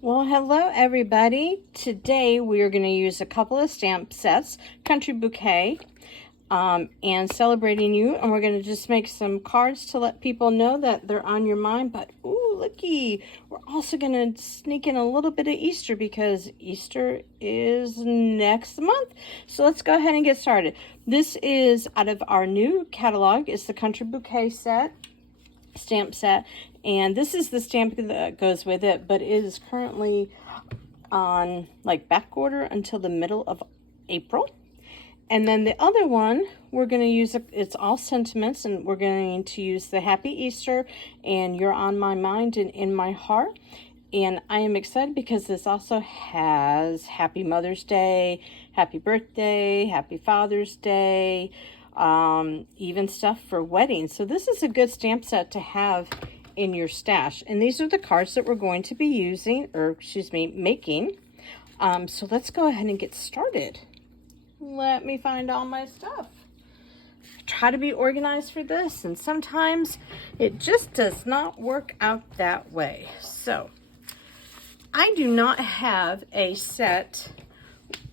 Well, hello everybody. Today we are going to use a couple of stamp sets, Country Bouquet, and celebrating you. And we're going to just make some cards to let people know that they're on your mind. But, ooh, looky, we're also going to sneak in a little bit of Easter because Easter is next month. So let's go ahead and get started. This is out of our new catalog. It's the Country Bouquet set. Stamp set, and this is the stamp that goes with it, but it is currently on like back order until the middle of April. And then the other one, we're going to use it's all sentiments, and we're going to use the Happy Easter and You're on My Mind and In My Heart. And I am excited because this also has Happy Mother's Day, Happy Birthday, Happy Father's Day, even stuff for weddings. So this is a good stamp set to have in your stash. And these are the cards that we're going to be using, or excuse me, making. So let's go ahead and get started. Let me find all my stuff. I try to be organized for this, and sometimes it just does not work out that way. So I do not have a set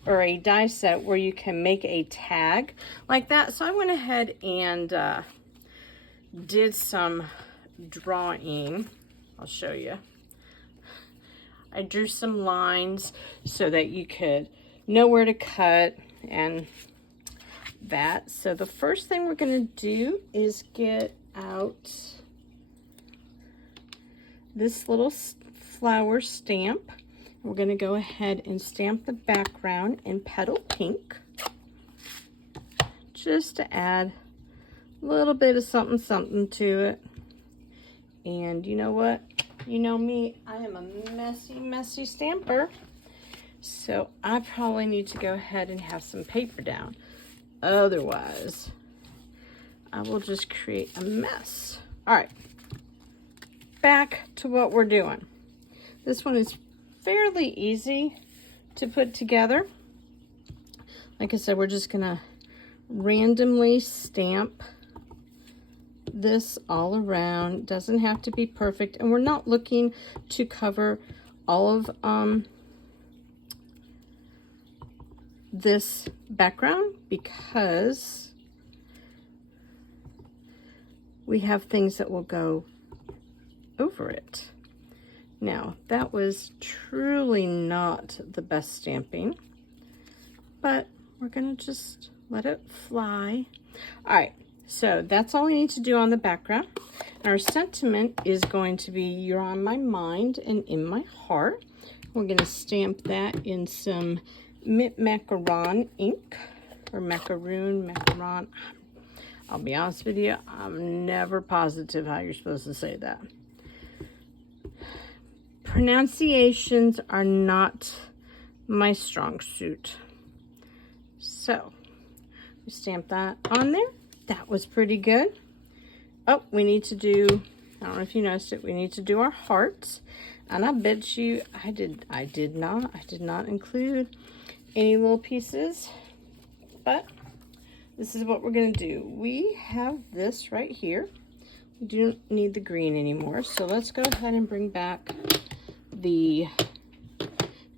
or a die set where you can make a tag like that. So I went ahead and did some drawing. I'll show you. I drew some lines so that you could know where to cut and that. So the first thing we're going to do is get out this little flower stamp. We're going to go ahead and stamp the background in Petal Pink, just to add a little bit of something to it. And you know what? You know me, I am a messy stamper. So I probably need to go ahead and have some paper down. Otherwise, I will just create a mess. All right, back to what we're doing. This one is fairly easy to put together. Like I said, we're just gonna randomly stamp this all around. Doesn't have to be perfect, and we're not looking to cover all of this background because we have things that will go over it. Now, that was truly not the best stamping, but we're going to just let it fly. All right, so that's all we need to do on the background. And our sentiment is going to be You're on My Mind and In My Heart. We're going to stamp that in some mint macaron ink, or macaron. I'll be honest with you, I'm never positive how you're supposed to say that. Pronunciations are not my strong suit. So, we stamp that on there. That was pretty good. Oh, we need to do, I don't know if you noticed it, we need to do our hearts. And I bet you I did not include any little pieces. But this is what we're going to do. We have this right here. We don't need the green anymore. So let's go ahead and bring back the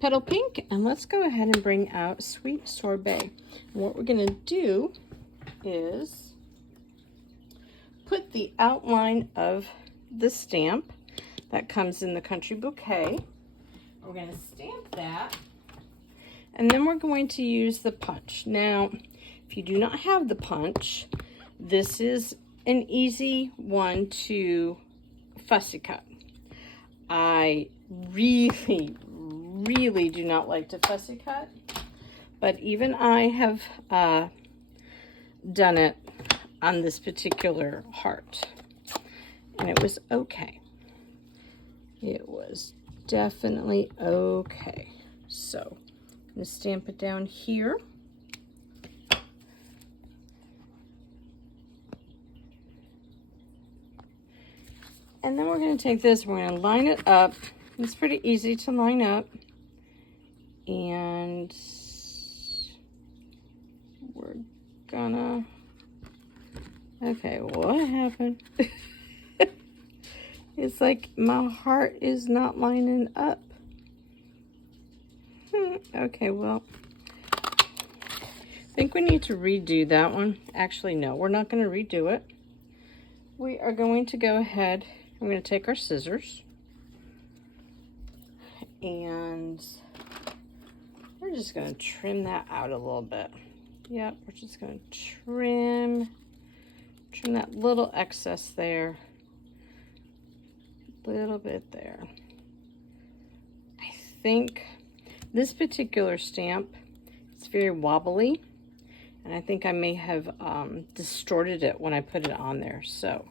Petal Pink, and let's go ahead and bring out Sweet Sorbet. And what we're going to do is put the outline of the stamp that comes in the Country Bouquet. We're going to stamp that, and then we're going to use the punch. Now, if you do not have the punch, this is an easy one to fussy cut. I really do not like to fussy cut, but even I have done it on this particular heart, and it was okay. It was definitely okay. So I'm going to stamp it down here. And then we're going to take this, we're going to line it up. It's pretty easy to line up. And we're gonna, okay, what happened? It's like my heart is not lining up. Okay, well, I think we need to redo that one. Actually, no, we're not going to redo it. We are going to go ahead. I'm going to take our scissors and we're just going to trim that out a little bit. Yep, we're just going to trim that little excess there. Little bit there. I think this particular stamp is very wobbly, and I think I may have distorted it when I put it on there. So,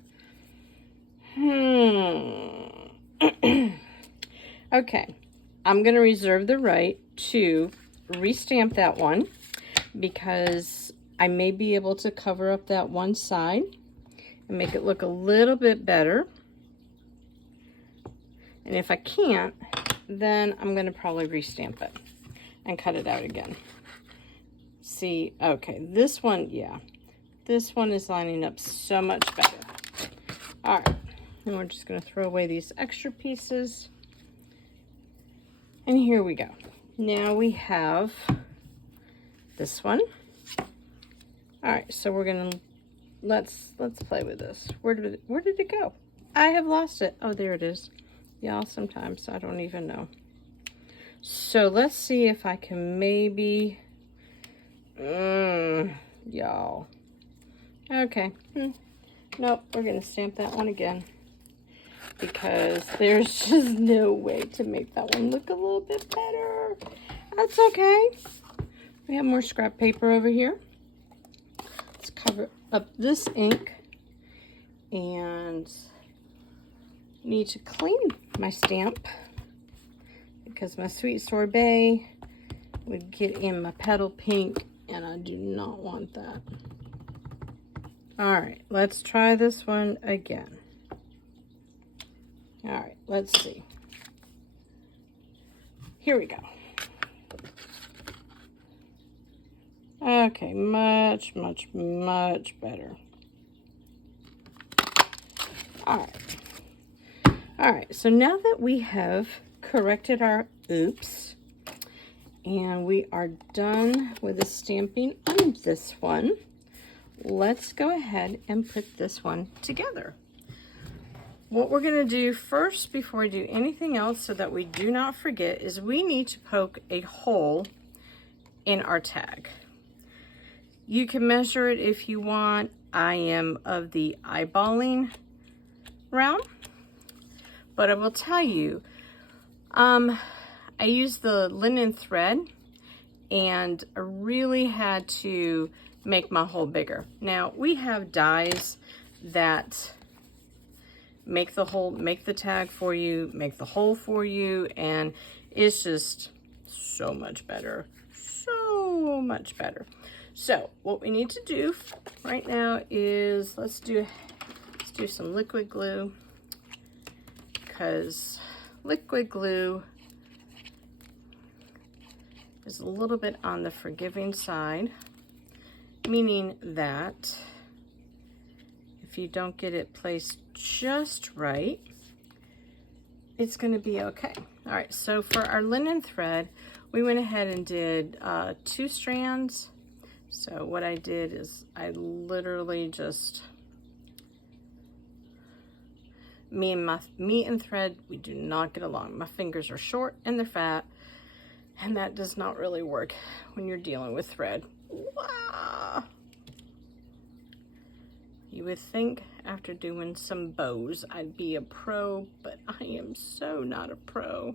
okay, I'm gonna reserve the right to restamp that one because I may be able to cover up that one side and make it look a little bit better. And if I can't, then I'm going to probably restamp it and cut it out again. See, okay, this one, yeah. This one is lining up so much better. All right, and we're just going to throw away these extra pieces. And here we go. Now we have this one. All right, so we're going to, let's play with this. Where did it go? I have lost it. Oh, there it is. Y'all, sometimes I don't even know. So let's see if I can maybe, y'all. Okay. Nope, we're gonna stamp that one again because there's just no way to make that one look a little bit better. That's okay. We have more scrap paper over here. Let's cover up this ink and need to clean my stamp because my sweet sorbet would get in my petal pink and I do not want that. All right, let's try this one again. All right, let's see. Here we go. Okay, much, much, much better. All right. All right, so now that we have corrected our oops and we are done with the stamping on this one, let's go ahead and put this one together. What we're going to do first before we do anything else so that we do not forget is we need to poke a hole in our tag. You can measure it if you want. I am of the eyeballing round. But I will tell you, I used the linen thread and I really had to make my hole bigger. Now, we have dies that make the tag for you, make the hole for you, and it's just so much better. So much better. So, what we need to do right now is let's do some liquid glue. Because liquid glue is a little bit on the forgiving side, meaning that if you don't get it placed just right, it's going to be okay. All right, so for our linen thread, we went ahead and did 2 strands. So what I did is I literally just me and thread, we do not get along. My fingers are short and they're fat, and that does not really work when you're dealing with thread. Wow. You would think after doing some bows I'd be a pro, but I am so not a pro.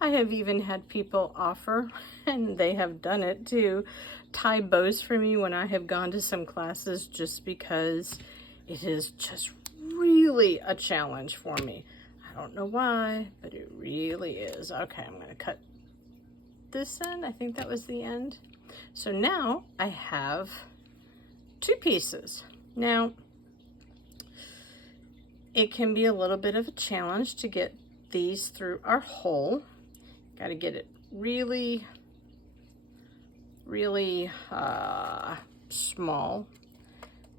I have even had people offer, and they have done it too, tie bows for me when I have gone to some classes just because it is just really a challenge for me. I don't know why, but it really is. Okay, I'm going to cut this end. I think that was the end. So now I have 2 pieces. Now, it can be a little bit of a challenge to get these through our hole. Got to get it really, really small.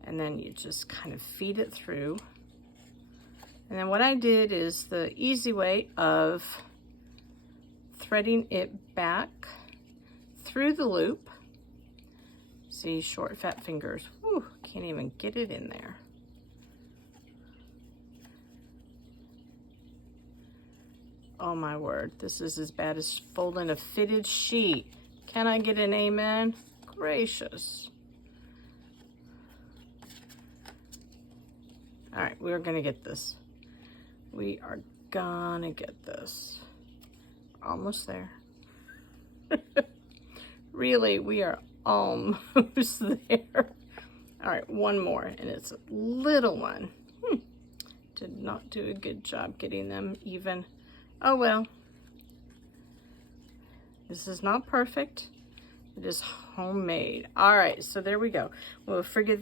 And then you just kind of feed it through. And then what I did is the easy way of threading it back through the loop. See, short, fat fingers. Whew, can't even get it in there. Oh my word, this is as bad as folding a fitted sheet. Can I get an amen? Gracious. All right, we're gonna get this. We are gonna get this. Almost there. Really, we are almost there. All right, one more, and it's a little one. Did not do a good job getting them even. Oh well. This is not perfect. It is homemade. All right, so there we go. We'll figure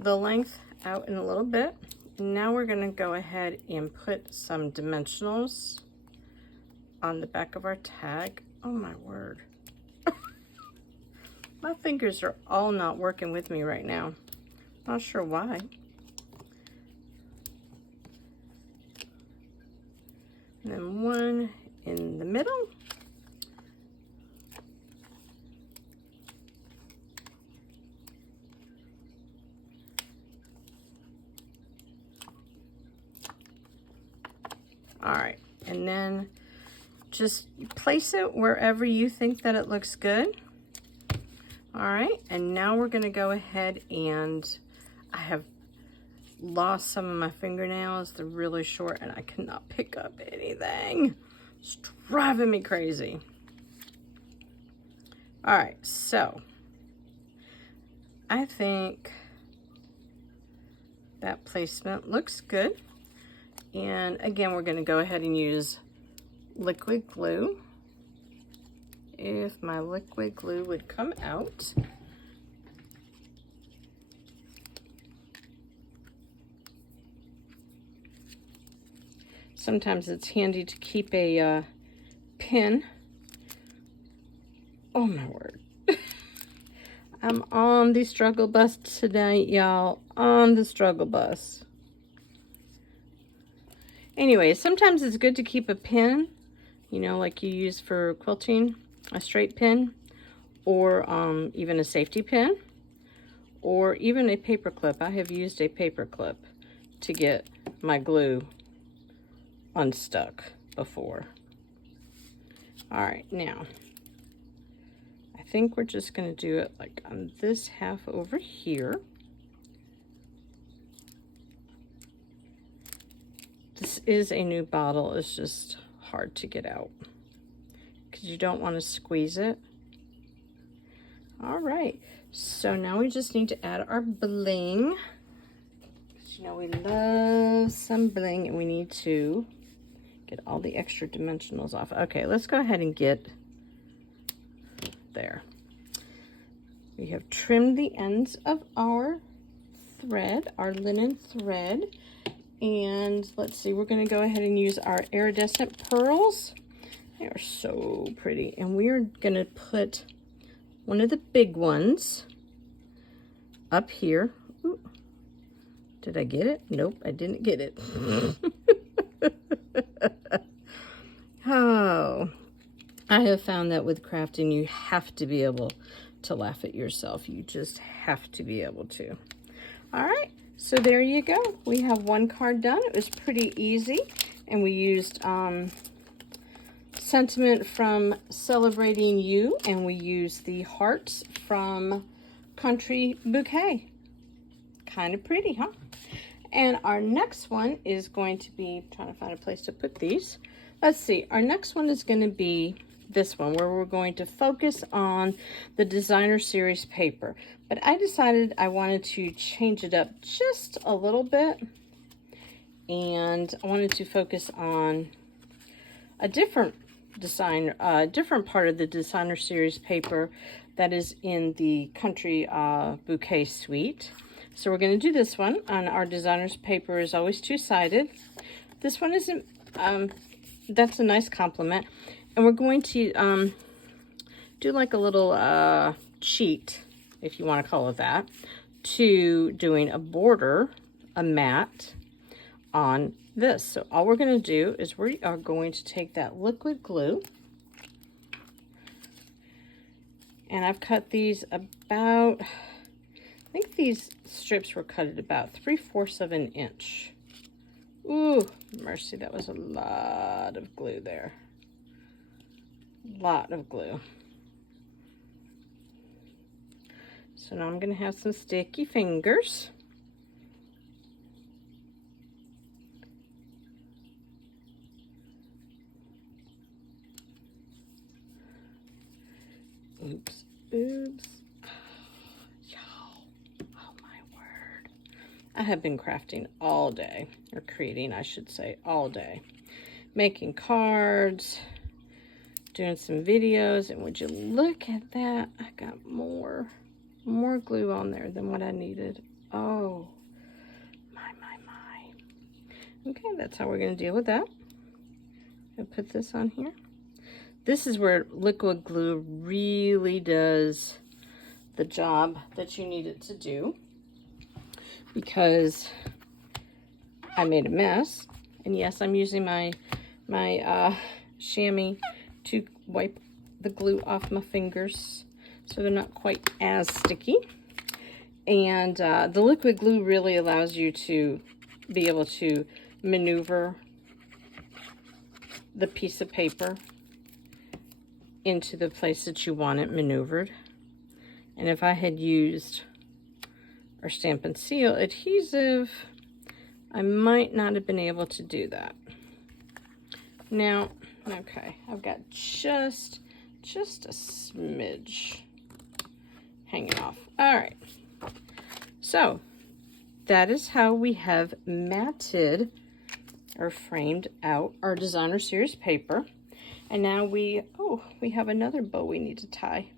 the length out in a little bit. Now we're gonna go ahead and put some dimensionals on the back of our tag. Oh my word. My fingers are all not working with me right now. Not sure why. And then one in the middle. All right, and then just place it wherever you think that it looks good. All right, and now we're gonna go ahead and I have lost some of my fingernails. They're really short and I cannot pick up anything. It's driving me crazy. All right, so I think that placement looks good. And again, we're going to go ahead and use liquid glue. If my liquid glue would come out. Sometimes it's handy to keep a pin. Oh my word. I'm on the struggle bus tonight, y'all. On the struggle bus. Anyway, sometimes it's good to keep a pin, you know, like you use for quilting, a straight pin, or even a safety pin, or even a paper clip. I have used a paper clip to get my glue unstuck before. All right, now, I think we're just gonna do it like on this half over here. This is a new bottle. It's just hard to get out because you don't want to squeeze it. All right, so now we just need to add our bling. You know, we love some bling, and we need to get all the extra dimensionals off. Okay, let's go ahead and get there. We have trimmed the ends of our thread, our linen thread. And let's see, we're going to go ahead and use our iridescent pearls. They are so pretty. And we are going to put one of the big ones up here. Ooh. Did I get it? Nope, I didn't get it. Oh, I have found that with crafting, you have to be able to laugh at yourself. You just have to be able to. All right. So there you go. We have one card done. It was pretty easy. And we used sentiment from Celebrating You. And we used the hearts from Country Bouquet. Kind of pretty, huh? And our next one is going to be, trying to find a place to put these. Let's see. Our next one is going to be this one, where we're going to focus on the designer series paper. But I decided I wanted to change it up just a little bit, and I wanted to focus on a different design, different part of the designer series paper that is in the Country Bouquet suite. So we're going to do this one, and our designer's paper is always two-sided. This one isn't, that's a nice compliment. And we're going to do like a little cheat, if you want to call it that, to doing a border, a mat, on this. So all we're going to do is we are going to take that liquid glue, and I've cut these about, I think these strips were cut at about 3/4 of an inch. Ooh, mercy, that was a lot of glue there. Lot of glue. So now I'm going to have some sticky fingers. Oops, oops. Oh my word. I have been crafting all day, or creating, I should say, all day. Making cards, doing some videos, and would you look at that? I got more glue on there than what I needed. Oh, my. Okay, that's how we're going to deal with that. I'll put this on here. This is where liquid glue really does the job that you need it to do, because I made a mess. And yes, I'm using my chamois to wipe the glue off my fingers so they're not quite as sticky. And the liquid glue really allows you to be able to maneuver the piece of paper into the place that you want it maneuvered. And if I had used our Stamp and Seal adhesive, I might not have been able to do that. Now, okay, I've got just a smidge hanging off. All right, so that is how we have matted or framed out our designer series paper. And now we have another bow we need to tie.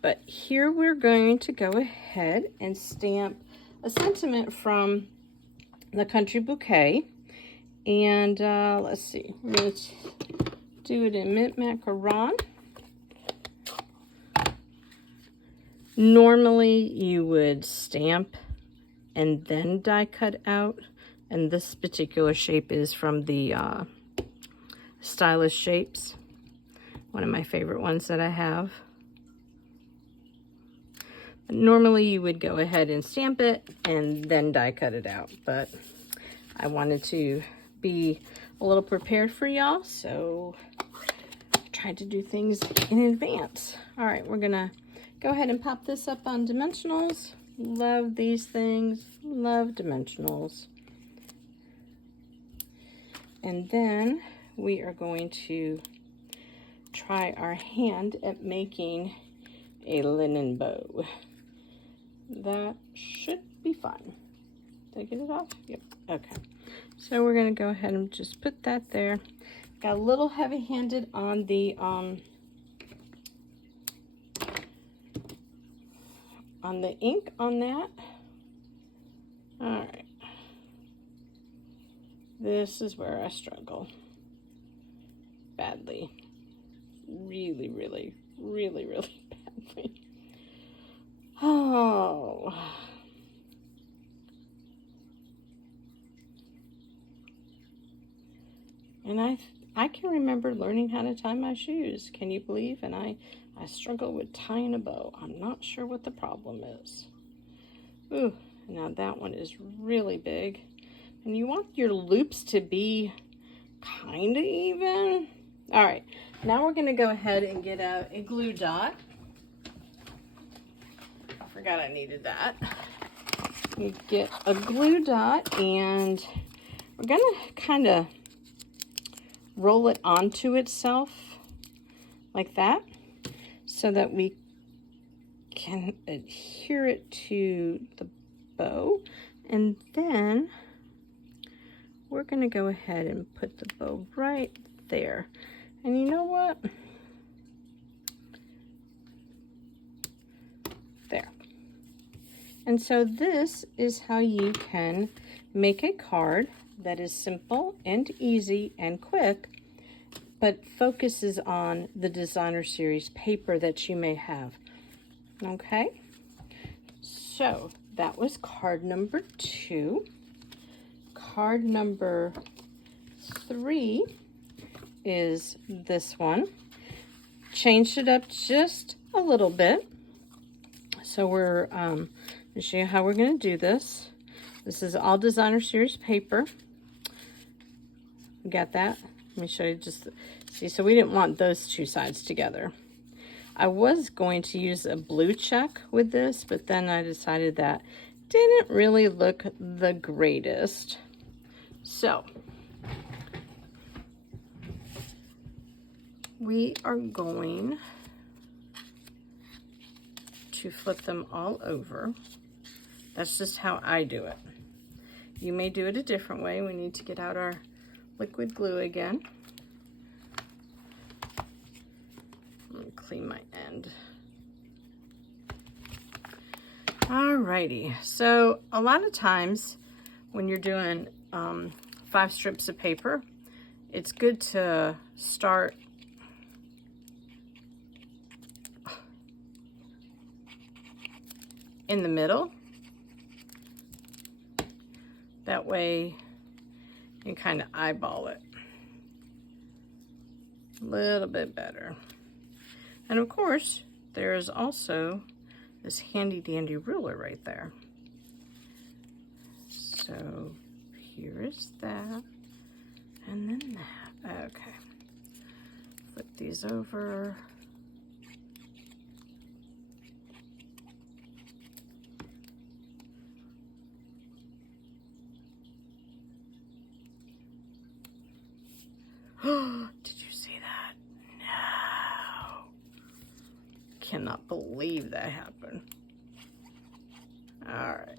But here we're going to go ahead and stamp a sentiment from the Country Bouquet. And let's see, we're going to do it in mint macaron. Normally you would stamp and then die cut out. And this particular shape is from the Stylish Shapes, one of my favorite ones that I have. Normally you would go ahead and stamp it and then die cut it out, but I wanted to be a little prepared for y'all, so I tried to do things in advance. All right, we're gonna go ahead and pop this up on dimensionals. Love these things, love dimensionals. And then we are going to try our hand at making a linen bow. That should be fun. Did I get it off? Yep. Okay. So we're going to go ahead and just put that there. Got a little heavy-handed on the ink on that. All right. This is where I struggle badly. Really badly. Oh. And I can remember learning how to tie my shoes. Can you believe? And I struggle with tying a bow. I'm not sure what the problem is. Ooh, now that one is really big. And you want your loops to be kind of even. All right, now we're gonna go ahead and get out a glue dot. I forgot I needed that. We get a glue dot, and we're gonna kind of roll it onto itself like that so that we can adhere it to the bow. And then we're going to go ahead and put the bow right there. And you know what? There. And so this is how you can make a card that is simple and easy and quick, but focuses on the designer series paper that you may have. Okay? So that was card number 2. card number 3 is this one. Changed it up just a little bit. So we're going to show you how we're going to do this. This is all designer series paper. You got that? Let me show you just, see, so we didn't want those two sides together. I was going to use a blue check with this, but then I decided that didn't really look the greatest. So we are going to flip them all over. That's just how I do it. You may do it a different way. We need to get out our liquid glue again. Let me clean my end. Alrighty, so a lot of times when you're doing 5 strips of paper, it's good to start in the middle. That way you kind of eyeball it a little bit better. And of course, there is also this handy dandy ruler right there. So here is that, and then that. Okay, flip these over. Did you see that? No. Cannot believe that happened. All right.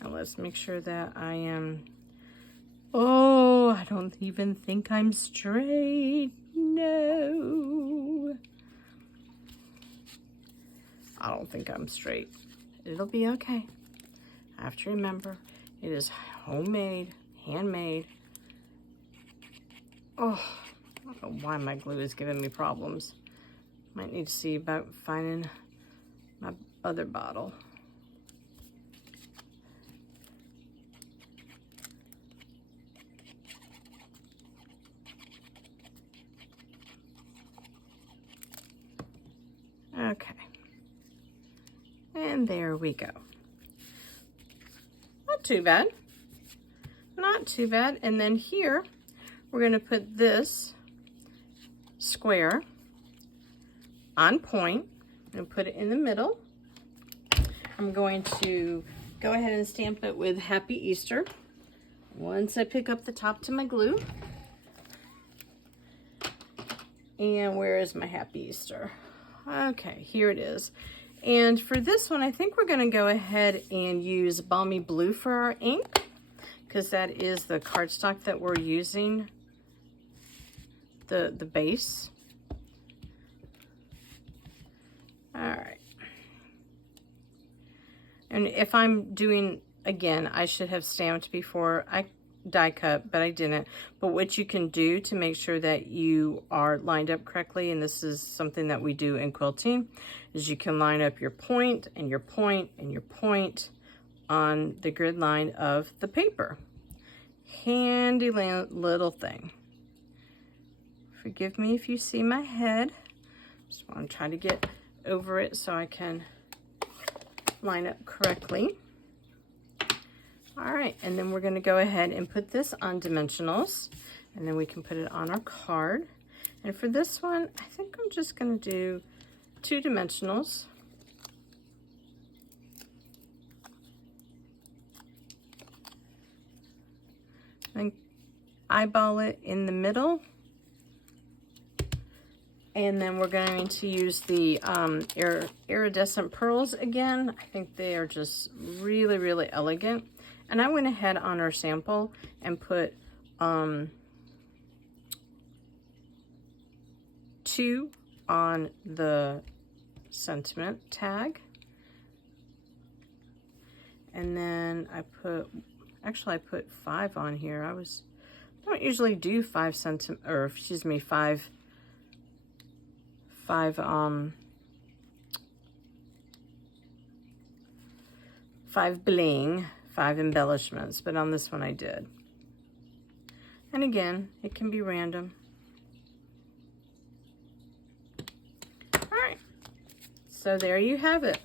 Now let's make sure that I am, oh, I don't even think I'm straight. No. I don't think I'm straight. It'll be okay. I have to remember, it is homemade, handmade. Oh, I don't know why my glue is giving me problems. Might need to see about finding my other bottle. Okay. And there we go. Not too bad. Not too bad. And then here, we're going to put this square on point and put it in the middle. I'm going to go ahead and stamp it with Happy Easter. Once I pick up the top to my glue. And where is my Happy Easter? Okay, here it is. And for this one, I think we're going to go ahead and use Balmy Blue for our ink, because that is the cardstock that we're using, the base. All right. And if I'm doing, again, I should have stamped before I die cut, but I didn't. But what you can do to make sure that you are lined up correctly, and this is something that we do in quilting, is you can line up your point and your point and your point on the grid line of the paper. Handy little thing. Forgive me if you see my head. Just want to try to get over it so I can line up correctly. All right, and then we're going to go ahead and put this on dimensionals, and then we can put it on our card. And for this one, I think I'm just going to do 2 dimensionals. And eyeball it in the middle. And then we're going to use the iridescent pearls again. I think they are just really, really elegant. And I went ahead on our sample and put 2 on the sentiment tag. And then I put, actually I put 5 on here. I don't usually do 5 five 5 bling, 5 embellishments, but on this one I did. And again, it can be random. All right, so there you have it.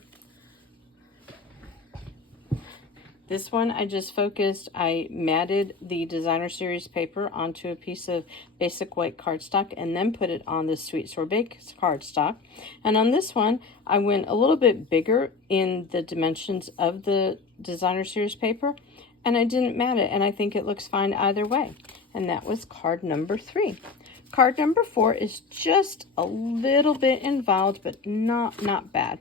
This one I just focused, I matted the designer series paper onto a piece of basic white cardstock and then put it on the Sweet Sorbet cardstock. And on this one, I went a little bit bigger in the dimensions of the designer series paper, and I didn't mat it, and I think it looks fine either way. And that was card number 3. Card number 4 is just a little bit involved, but not bad.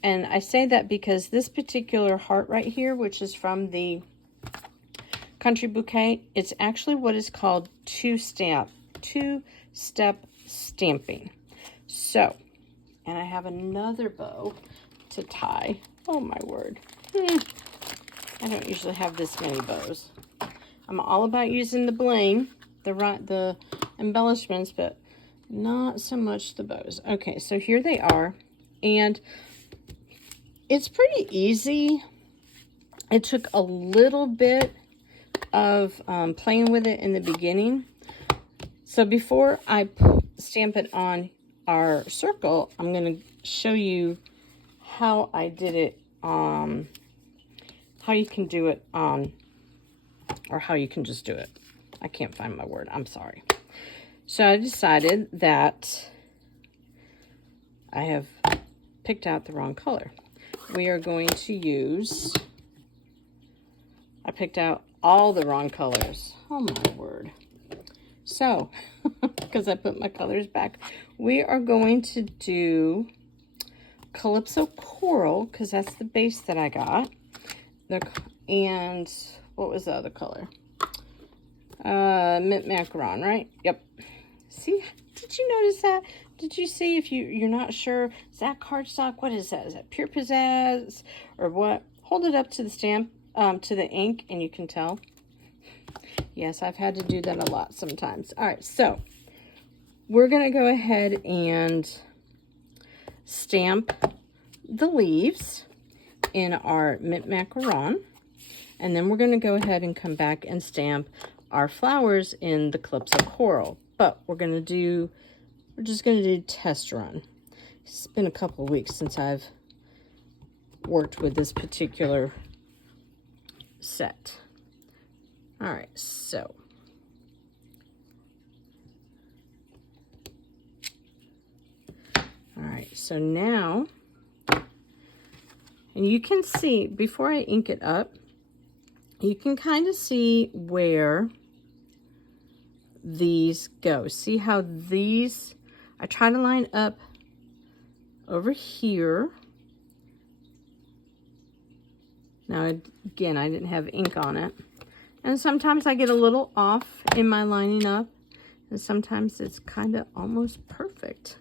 And I say that because this particular heart right here, which is from the Country Bouquet, it's actually what is called two-step stamping. So, and I have another bow to tie. Oh my word. I don't usually have this many bows. I'm all about using the bling, the embellishments, but not so much the bows. Okay, so here they are. And it's pretty easy. It took a little bit of playing with it in the beginning. So before I stamp it on our circle, I'm going to show you how I did it, how you can do it on, or how you can just do it. I can't find my word. I'm sorry. So I decided that I have picked out the wrong color. We are going to use, I picked out all the wrong colors. Oh my word. So, because I put my colors back, we are going to do Calypso Coral, because that's the base that I got. And what was the other color? Mint Macaron, right? Yep. See, did you notice that? Did you see, if you're not sure, is that cardstock? What is that? Is that Pure Pizzazz or what? Hold it up to the stamp, to the ink, and you can tell. Yes, I've had to do that a lot sometimes. All right, so we're going to go ahead and stamp the leaves in our Mint Macaron. And then we're going to go ahead and come back and stamp our flowers in the Calypso Coral. But we're just going to do test run. It's been a couple of weeks since I've worked with this particular set. All right, so so now, and you can see, before I ink it up, you can kind of see where these go. See how these, I try to line up over here. Now, again, I didn't have ink on it. And sometimes I get a little off in my lining up. And sometimes it's kind of almost perfect.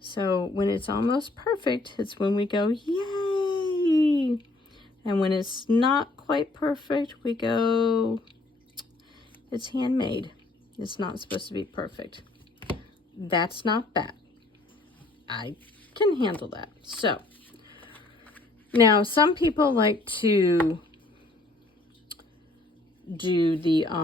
So when it's almost perfect, it's when we go, yay! And when it's not quite perfect, we go, it's handmade. It's not supposed to be perfect. That's not bad. I can handle that. So now some people like to do the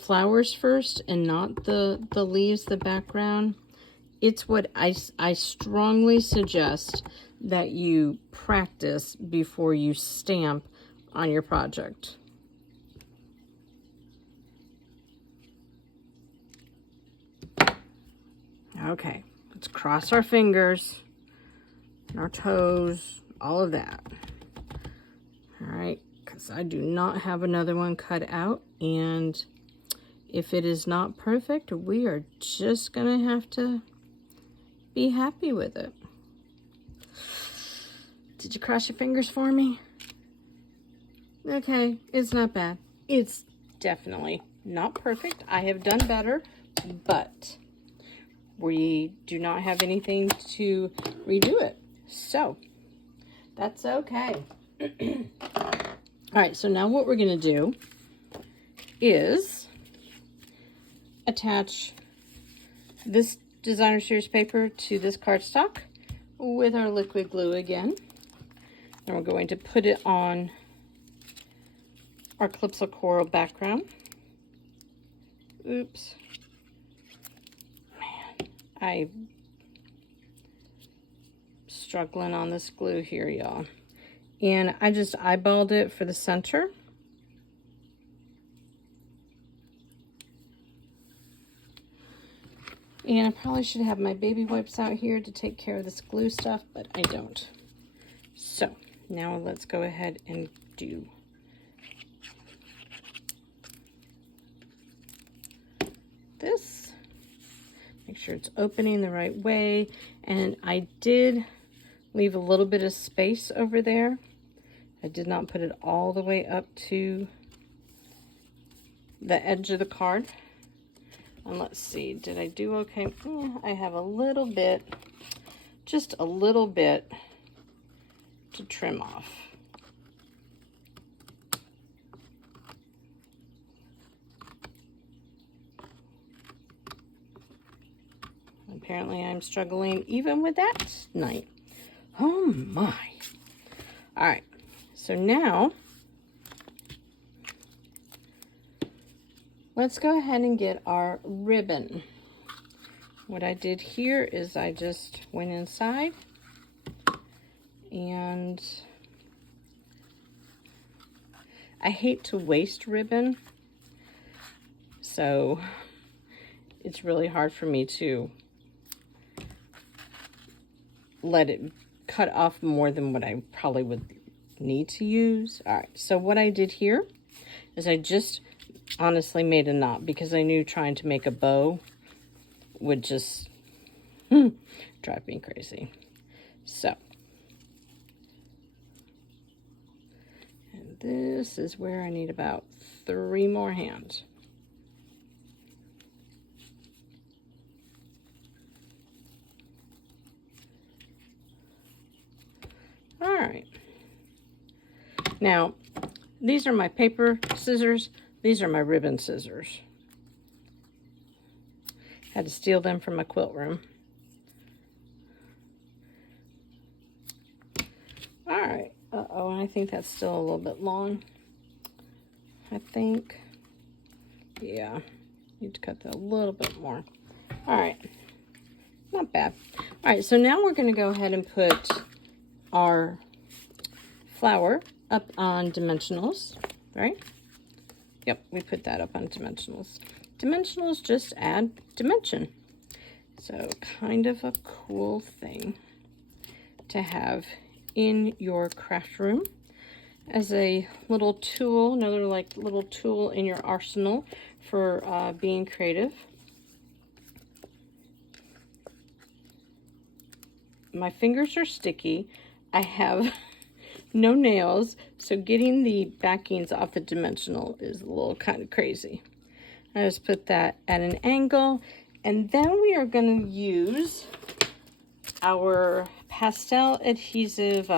flowers first and not the leaves, the background. It's what I strongly suggest that you practice before you stamp on your project. Okay, let's cross our fingers, our toes, all of that. All right, because I do not have another one cut out, and if it is not perfect, we are just gonna have to be happy with it. Did you cross your fingers for me? Okay, it's not bad. It's definitely not perfect. I have done better, but we do not have anything to redo it. So that's okay. All right, so now what we're gonna do is attach this designer series paper to this cardstock with our liquid glue again. And we're going to put it on our Calypso Coral background. Oops. Man, I'm struggling on this glue here, y'all. And I just eyeballed it for the center. And I probably should have my baby wipes out here to take care of this glue stuff, but I don't. So now let's go ahead and do this. Make sure it's opening the right way. And I did leave a little bit of space over there. I did not put it all the way up to the edge of the card. And let's see, did I do okay? I have a little bit, just a little bit to trim off. Apparently I'm struggling even with that tonight. Oh my. All right, so now let's go ahead and get our ribbon. What I did here is I just went inside and I hate to waste ribbon, so it's really hard for me to let it cut off more than what I probably would need to use. All right, so what I did here is I just honestly made a knot because I knew trying to make a bow would just drive me crazy. So, and this is where I need about 3 more hands. All right. Now, these are my paper scissors. These are my ribbon scissors. Had to steal them from my quilt room. All right. Uh-oh, I think that's still a little bit long. I think, yeah, need to cut that a little bit more. All right, not bad. All right, so now we're gonna go ahead and put our flower up on dimensionals, right? Yep, we put that up on dimensionals. Dimensionals just add dimension. So kind of a cool thing to have in your craft room as a little tool, another like little tool in your arsenal for being creative. My fingers are sticky. I have no nails, so getting the backings off the dimensional is a little kind of crazy. I just put that at an angle, and then we are going to use our pastel adhesive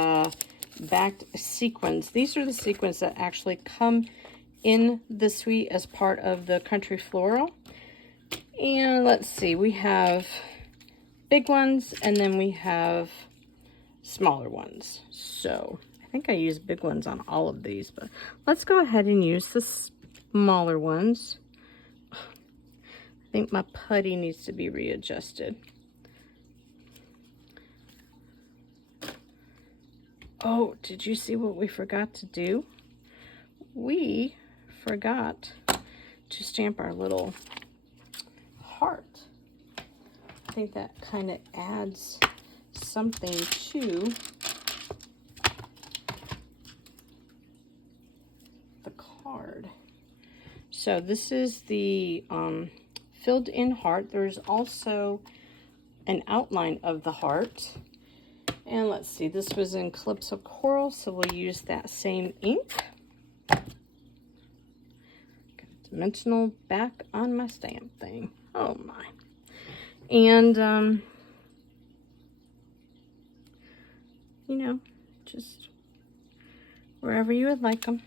backed sequins. These are the sequins that actually come in the suite as part of the Country Floral. And let's see, we have big ones, and then we have smaller ones. So I think I used big ones on all of these, but let's go ahead and use the smaller ones. I think my putty needs to be readjusted. Oh, did you see what we forgot to do? We forgot to stamp our little heart. I think that kind of adds something to the card. So this is the filled in heart. There's also an outline of the heart. And let's see, this was in Calypso Coral, so we'll use that same ink. Got a dimensional back on my stamp thing. Oh my. And, you know, just wherever you would like them.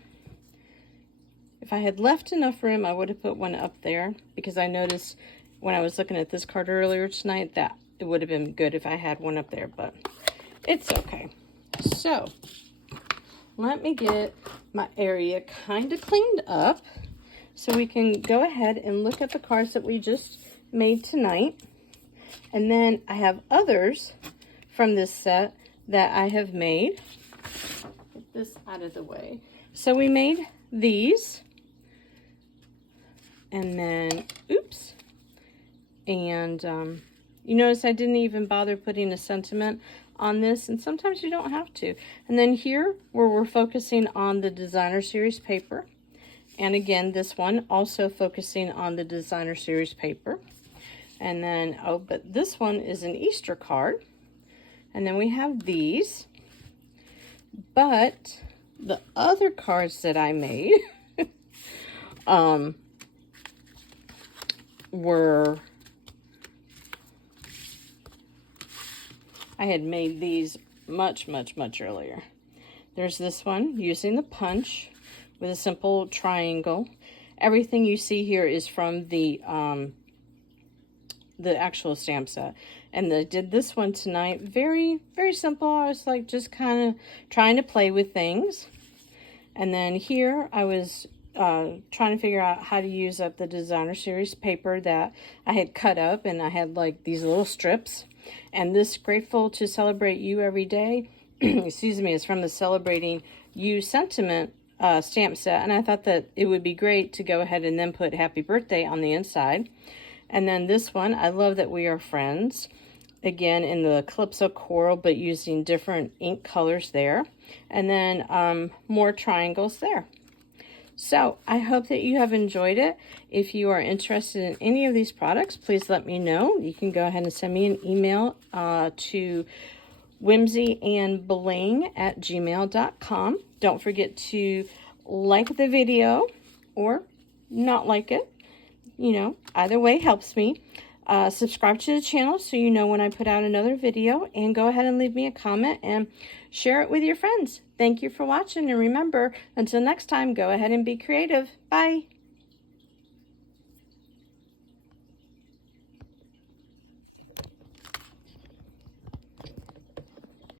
If I had left enough room, I would have put one up there, because I noticed when I was looking at this card earlier tonight that it would have been good if I had one up there, but It's okay. So let me get my area kind of cleaned up so we can go ahead and look at the cards that we just made tonight. And then I have others from this set that I have made. Get this out of the way. So we made these. And then, oops. And you notice I didn't even bother putting a sentiment on this, and sometimes you don't have to. And then here, where we're focusing on the designer series paper. And again, this one also focusing on the designer series paper. And then, oh, but this one is an Easter card. And then we have these. But the other cards that I made were, I had made these much earlier. There's this one using the punch with a simple triangle. Everything you see here is from the actual stamp set. And I did this one tonight. Very simple. I was like just kind of trying to play with things. And then here I was trying to figure out how to use up the designer series paper that I had cut up, and I had like these little strips. And this Grateful to Celebrate You Every Day, excuse me, is from the Celebrating You sentiment stamp set. And I thought that it would be great to go ahead and then put Happy Birthday on the inside. And then this one, I love that we are friends. Again, in the Calypso Coral, but using different ink colors there. And then more triangles there. So I hope that you have enjoyed it. If you are interested in any of these products, please let me know. You can go ahead and send me an email to whimsyandbling@gmail.com. Don't forget to like the video or not like it. You know, either way helps me. Subscribe to the channel so you know when I put out another video, and go ahead and leave me a comment and share it with your friends. Thank you for watching, and remember, until next time, go ahead and be creative. Bye.